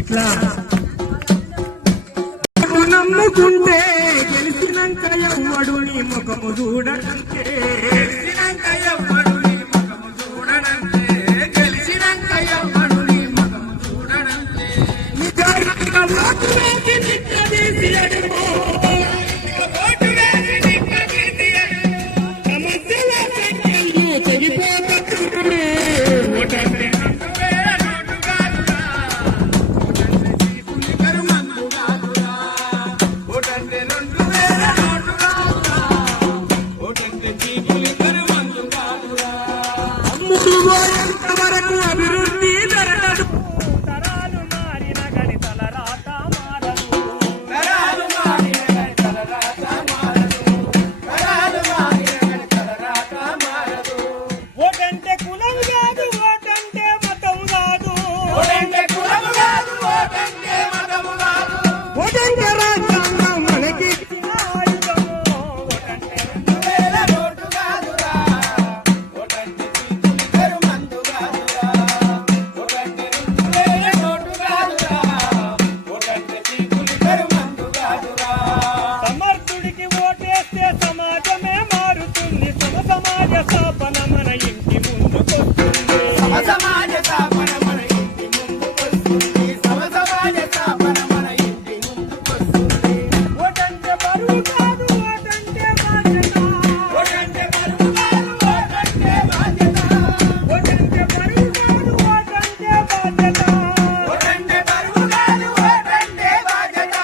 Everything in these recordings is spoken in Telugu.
ఇట్లా నమ్ముకుంటే గెలిచినాక ఎవ్వడు నీ ముఖము చూడకంటే వరకు అభివృద్ధి జరగదు. తరాలు మారిన గడి తల రాత మారదు. తరాలు మారిన గడి తల రాత మారదు. తరాలు మారిన గడి తల రాత మారదు. ఓటంటే కులం కాదు, ఓటంటే మతం కాదు. ఓటంటే కులం కాదు, ఓటంటే మతం కాదు. ఓటంటే రాజ్యాంగం మనకి ఇచ్చిన ఆయుధము. ఓటంటే 2000 నోటు కాదురా. ఓటంటే సమర్థుడికి ఓటేస్తే సమాజమే మారుతుంది. సమాజ స్థాపన మన ఇంటి ముందుకొస్తుంది. సమాజ స్థాపన మన ఇంటి ముందుకొస్తుంది. సమాజ స్థాపన మన ఇంటి ముందుకొస్తుంది. ఓటంటే బరువు కాదు, ఓటంటే బాధ్యత. ఓటంటే బరువు కాదు, ఓటంటే బాధ్యత. ఓటంటే బరువు కాదు, ఓటంటే బాధ్యత. ఓటంటే బరువు కాదు, ఓటంటే బాధ్యత.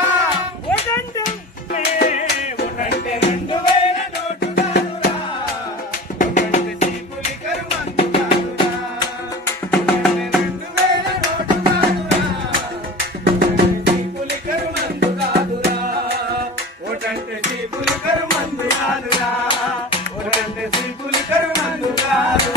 ఓటంటే 2000 నోటు కాదురా. ఓటంటే సీపులికరు మందు కాదురా. ఓటంటే 2000 నోటు కాదురా. సీపులికరు మందు కాదురా. ఓటంటే సీపులికరు మందు కాదురా. ఓటంటే సీపులికరు మందు కాదురా.